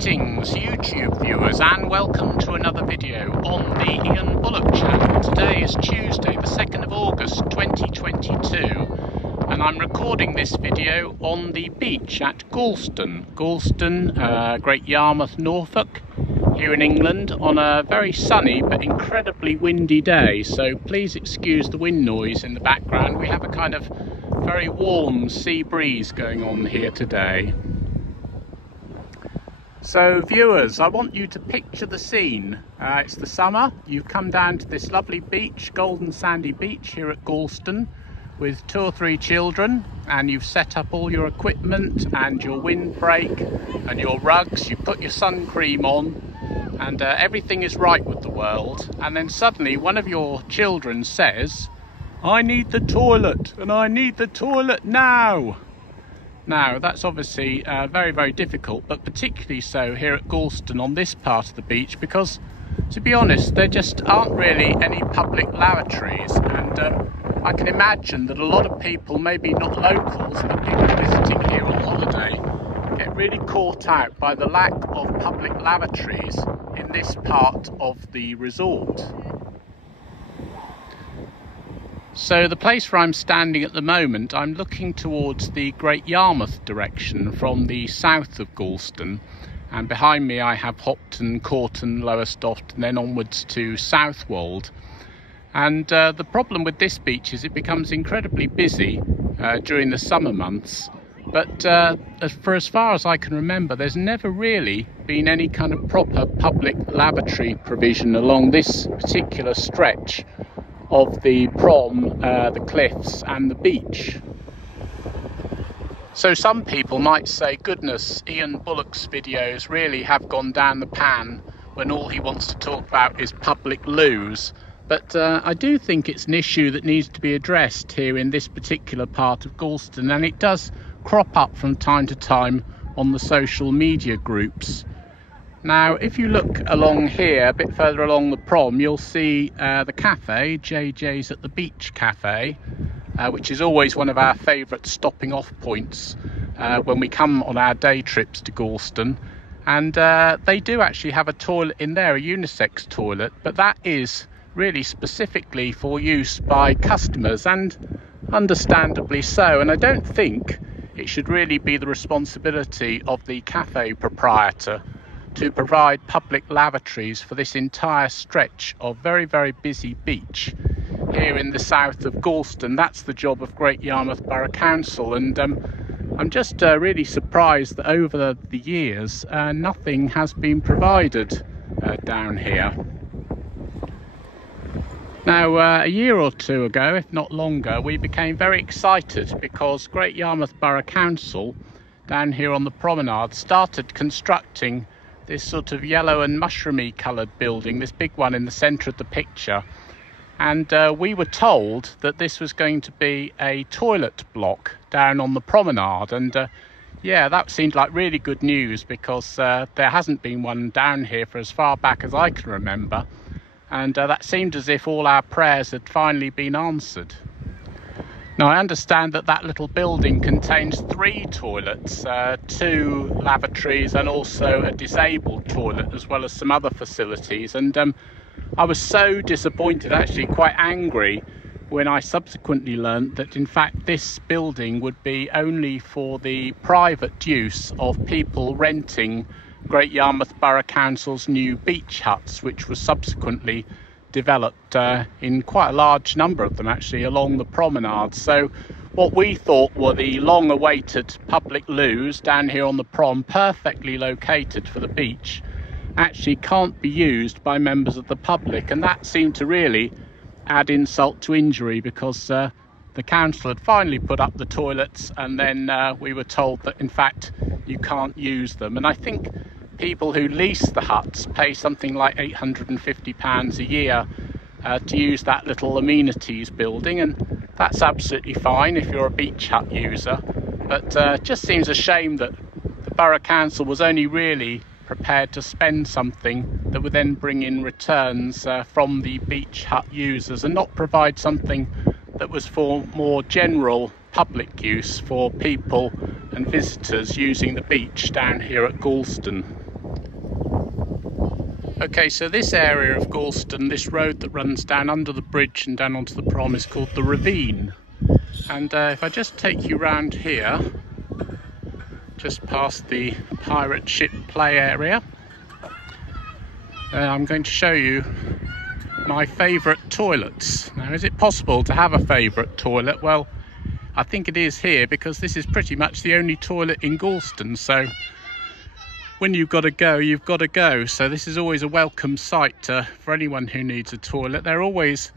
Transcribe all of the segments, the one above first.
Greetings YouTube viewers and welcome to another video on the Ian Bullock channel. Today is Tuesday the 2nd of August 2022 and I'm recording this video on the beach at Gorleston, Great Yarmouth, Norfolk here in England on a very sunny but incredibly windy day, so please excuse the wind noise in the background. We have a kind of very warm sea breeze going on here today. So viewers, I want you to picture the scene. It's the summer, you've come down to this lovely beach, golden sandy beach here at Gorleston with 2 or 3 children, and you've set up all your equipment and your windbreak and your rugs, you put your sun cream on and everything is right with the world, and then suddenly one of your children says, "I need the toilet and I need the toilet now." Now that's obviously very, very difficult, but particularly so here at Gorleston on this part of the beach because, to be honest, there just aren't really any public lavatories, and I can imagine that a lot of people, maybe not locals, but people visiting here on holiday, get really caught out by the lack of public lavatories in this part of the resort. So the place where I'm standing at the moment, I'm looking towards the Great Yarmouth direction from the south of Gorleston, and behind me I have Hopton, Corton, Lowestoft and then onwards to Southwold. And the problem with this beach is it becomes incredibly busy during the summer months, but for as far as I can remember there's never really been any kind of proper public lavatory provision along this particular stretch of the prom, the cliffs and the beach. So some people might say, goodness, Ian Bullock's videos really have gone down the pan when all he wants to talk about is public loos. But I do think it's an issue that needs to be addressed here in this particular part of Gorleston, and it does crop up from time to time on the social media groups. Now, if you look along here, a bit further along the prom, you'll see the cafe, JJ's at the Beach Cafe, which is always one of our favourite stopping off points when we come on our day trips to Gorleston. And they do actually have a toilet in there, a unisex toilet, but that is really specifically for use by customers, and understandably so. And I don't think it should really be the responsibility of the cafe proprietor to provide public lavatories for this entire stretch of very, very busy beach here in the south of Gorleston. That's the job of Great Yarmouth Borough Council, and I'm just really surprised that over the years nothing has been provided down here. Now a year or two ago, if not longer, we became very excited because Great Yarmouth Borough Council down here on the promenade started constructing this sort of yellow and mushroomy coloured building, this big one in the centre of the picture, and we were told that this was going to be a toilet block down on the promenade, and yeah, that seemed like really good news because there hasn't been one down here for as far back as I can remember, and that seemed as if all our prayers had finally been answered. Now I understand that that little building contains 3 toilets, 2 lavatories and also a disabled toilet, as well as some other facilities, and I was so disappointed, actually quite angry, when I subsequently learnt that in fact this building would be only for the private use of people renting Great Yarmouth Borough Council's new beach huts, which was subsequently developed in quite a large number of them actually along the promenade. So what we thought were the long awaited public loos down here on the prom, perfectly located for the beach, actually can't be used by members of the public, and that seemed to really add insult to injury because the council had finally put up the toilets and then we were told that in fact you can't use them. And I think people who lease the huts pay something like £850 a year to use that little amenities building, and that's absolutely fine if you're a beach hut user, but it just seems a shame that the Borough Council was only really prepared to spend something that would then bring in returns from the beach hut users and not provide something that was for more general public use for people and visitors using the beach down here at Gorleston. Okay, so this area of Gorleston, this road that runs down under the bridge and down onto the prom, is called the Ravine. And if I just take you round here, just past the pirate ship play area, I'm going to show you my favourite toilets. Now, is it possible to have a favourite toilet? Well, I think it is here, because this is pretty much the only toilet in Gorleston, so when you've got to go, you've got to go. So this is always a welcome sight for anyone who needs a toilet. They're always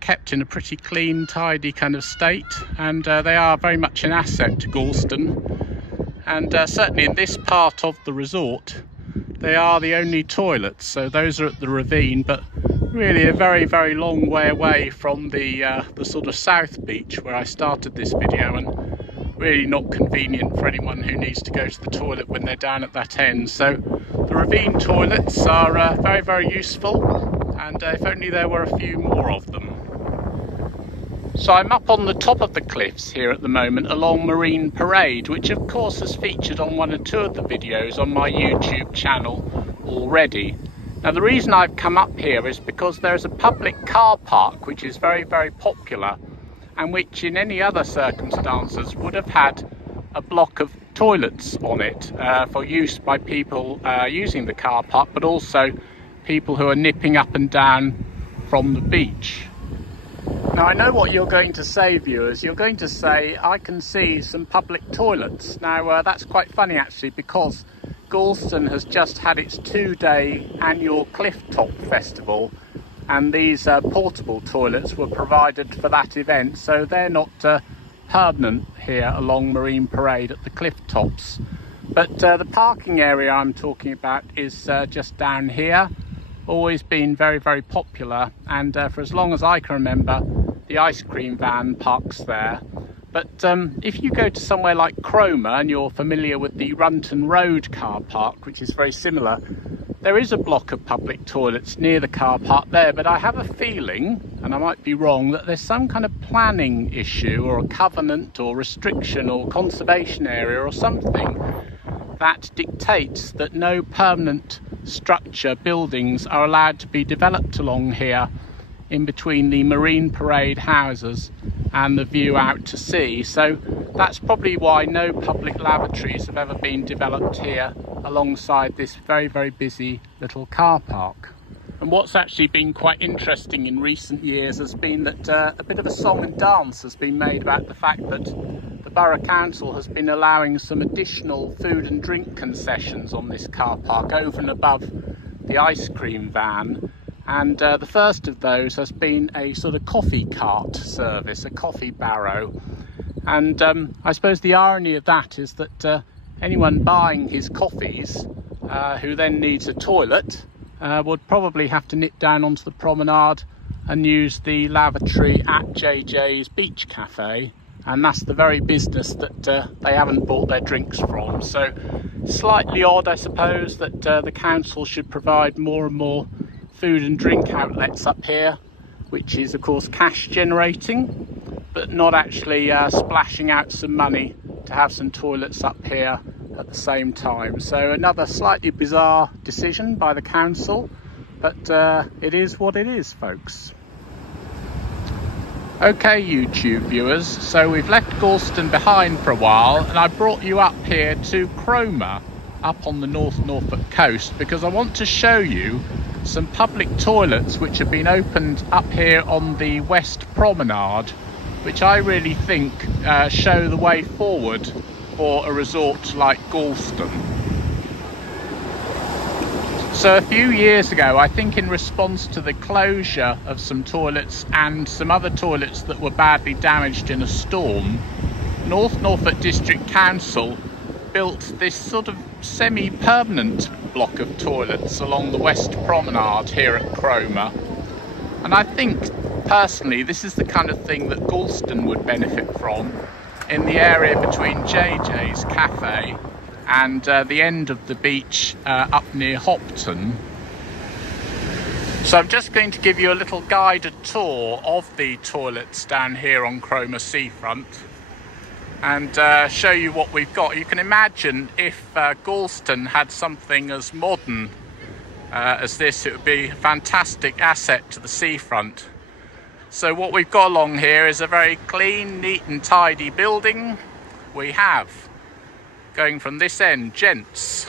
kept in a pretty clean, tidy kind of state, and they are very much an asset to Gorleston. And certainly in this part of the resort, they are the only toilets. So those are at the Ravine, but really a very, very long way away from the sort of south beach where I started this video, and really not convenient for anyone who needs to go to the toilet when they're down at that end. So the Ravine toilets are very, very useful, and if only there were a few more of them. So I'm up on the top of the cliffs here at the moment along Marine Parade, which of course has featured on one or two of the videos on my YouTube channel already. Now, the reason I've come up here is because there's a public car park which is very, very popular, and which in any other circumstances would have had a block of toilets on it for use by people using the car park, but also people who are nipping up and down from the beach. Now, I know what you're going to say, viewers. You're going to say, I can see some public toilets. Now, that's quite funny actually, because Gorleston has just had its 2-day annual Cliff Top Festival, and these portable toilets were provided for that event, so they're not permanent here along Marine Parade at the cliff tops. But the parking area I'm talking about is just down here. Always been very, very popular, and for as long as I can remember, the ice cream van parks there. But if you go to somewhere like Cromer, and you're familiar with the Runton Road car park, which is very similar, there is a block of public toilets near the car park there, but I have a feeling, and I might be wrong, that there's some kind of planning issue or a covenant or restriction or conservation area or something that dictates that no permanent structure, buildings, are allowed to be developed along here in between the Marine Parade houses and the view out to sea. So that's probably why no public lavatories have ever been developed here alongside this very, very busy little car park. And what's actually been quite interesting in recent years has been that a bit of a song and dance has been made about the fact that the Borough Council has been allowing some additional food and drink concessions on this car park over and above the ice cream van. And the first of those has been a sort of coffee cart service, a coffee barrow. And I suppose the irony of that is that anyone buying his coffees who then needs a toilet would probably have to nip down onto the promenade and use the lavatory at JJ's Beach Cafe. And that's the very business that they haven't bought their drinks from. So slightly odd, I suppose, that the council should provide more and more food and drink outlets up here, which is of course cash generating, but not actually splashing out some money to have some toilets up here at the same time. So another slightly bizarre decision by the council, but it is what it is, folks. Okay, YouTube viewers, so we've left Gorleston behind for a while, and I brought you up here to Cromer, up on the North Norfolk coast, because I want to show you some public toilets which have been opened up here on the West Promenade, which I really think show the way forward for a resort like Gorleston. So a few years ago, I think in response to the closure of some toilets and some other toilets that were badly damaged in a storm, North Norfolk District Council built this sort of semi-permanent block of toilets along the West Promenade here at Cromer. And I think personally this is the kind of thing that Gorleston would benefit from, in the area between JJ's Cafe and the end of the beach up near Hopton. So I'm just going to give you a little guided tour of the toilets down here on Cromer seafront and show you what we've got. You can imagine if Gorleston had something as modern as this, it would be a fantastic asset to the seafront. So what we've got along here is a very clean, neat and tidy building. We have, going from this end, gents,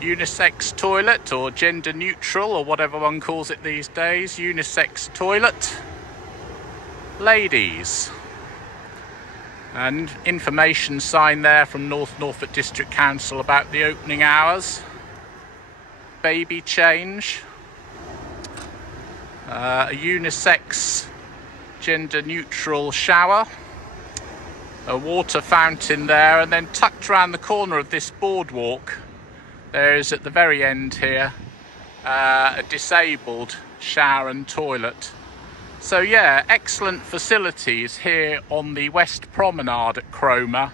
unisex toilet, or gender neutral, or whatever one calls it these days, unisex toilet. Ladies, and information sign there from North Norfolk District Council about the opening hours. Baby change, a unisex gender neutral shower, a water fountain there, and then tucked around the corner of this boardwalk there is, at the very end here, a disabled shower and toilet. So yeah, excellent facilities here on the West Promenade at Cromer,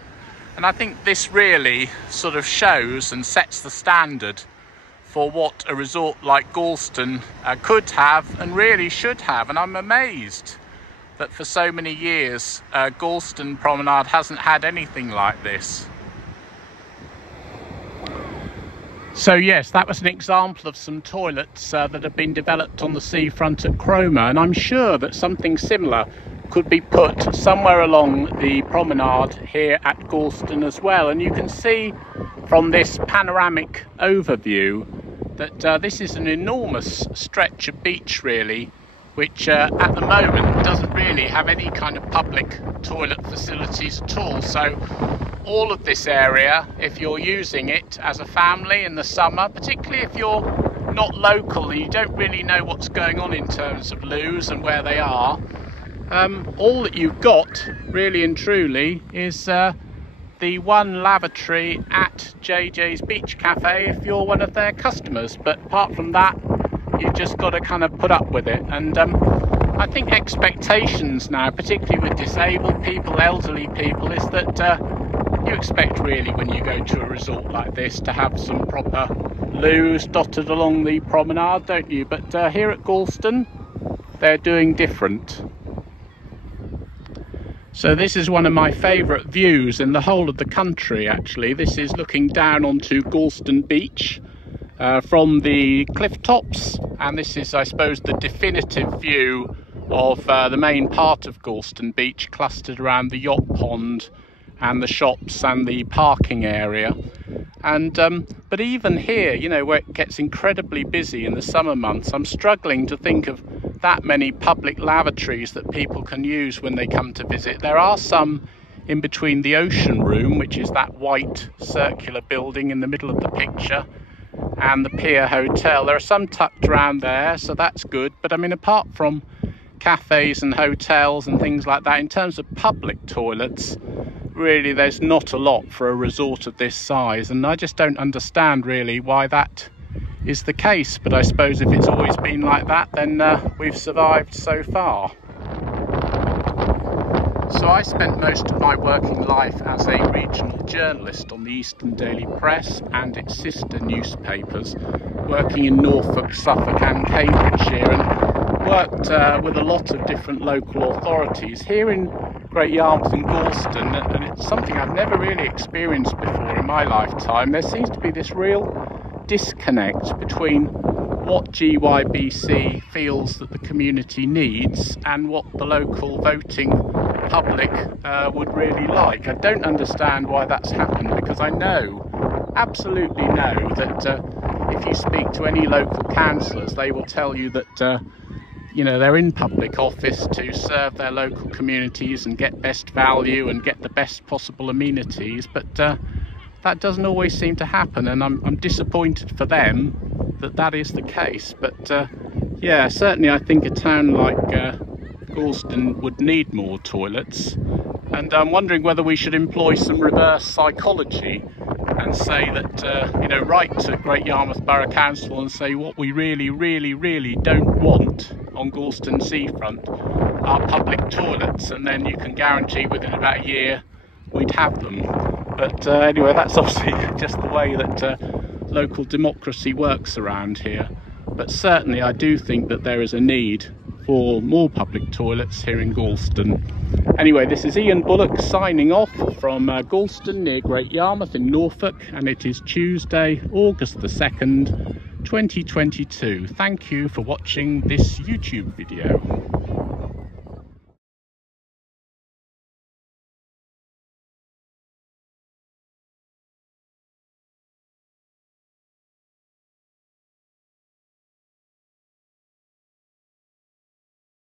and I think this really sort of shows and sets the standard for what a resort like Gorleston could have and really should have. And I'm amazed that for so many years Gorleston Promenade hasn't had anything like this. So yes, that was an example of some toilets that have been developed on the seafront at Cromer, and I'm sure that something similar could be put somewhere along the promenade here at Gorleston as well. And you can see from this panoramic overview that this is an enormous stretch of beach really, which at the moment doesn't really have any kind of public toilet facilities at all. So all of this area, if you're using it as a family in the summer, particularly if you're not local and you don't really know what's going on in terms of loos and where they are, all that you've got really and truly is the one lavatory at JJ's Beach Cafe if you're one of their customers. But apart from that, you've just got to kind of put up with it. And I think expectations now, particularly with disabled people, elderly people, is that you expect really when you go to a resort like this to have some proper loos dotted along the promenade, don't you? But here at Gorleston, they're doing different. So this is one of my favourite views in the whole of the country actually. This is looking down onto Gorleston Beach from the cliff tops, and this is, I suppose, the definitive view of the main part of Gorleston Beach, clustered around the yacht pond and the shops and the parking area. And but even here, you know, where it gets incredibly busy in the summer months, I'm struggling to think of that many public lavatories that people can use when they come to visit. There are some in between the Ocean Room, which is that white circular building in the middle of the picture, and the Pier Hotel. There are some tucked around there, so that's good. But I mean, apart from cafes and hotels and things like that, in terms of public toilets, really there's not a lot for a resort of this size, and I just don't understand really why that is the case. But I suppose if it's always been like that, then we've survived so far. So I spent most of my working life as a regional journalist on the Eastern Daily Press and its sister newspapers, working in Norfolk, Suffolk and Cambridgeshire, and worked with a lot of different local authorities here in Great Yarmouth and Gorleston, and it's something I've never really experienced before in my lifetime. There seems to be this real disconnect between what GYBC feels that the community needs and what the local voting public would really like. I don't understand why that's happened, because I know, absolutely know, that if you speak to any local councillors, they will tell you that you know, they're in public office to serve their local communities and get best value and get the best possible amenities, but that doesn't always seem to happen, and I'm disappointed for them that that is the case. But yeah, certainly I think a town like Gorleston would need more toilets, and I'm wondering whether we should employ some reverse psychology and say that, you know, write to Great Yarmouth Borough Council and say what we really don't want on Gorleston seafront are public toilets, and then you can guarantee within about a year we'd have them. But anyway, that's obviously just the way that local democracy works around here. But certainly I do think that there is a need for more public toilets here in Gorleston. Anyway, this is Ian Bullock signing off from Gorleston near Great Yarmouth in Norfolk, and it is Tuesday, August the 2nd, 2022. Thank you for watching this YouTube video.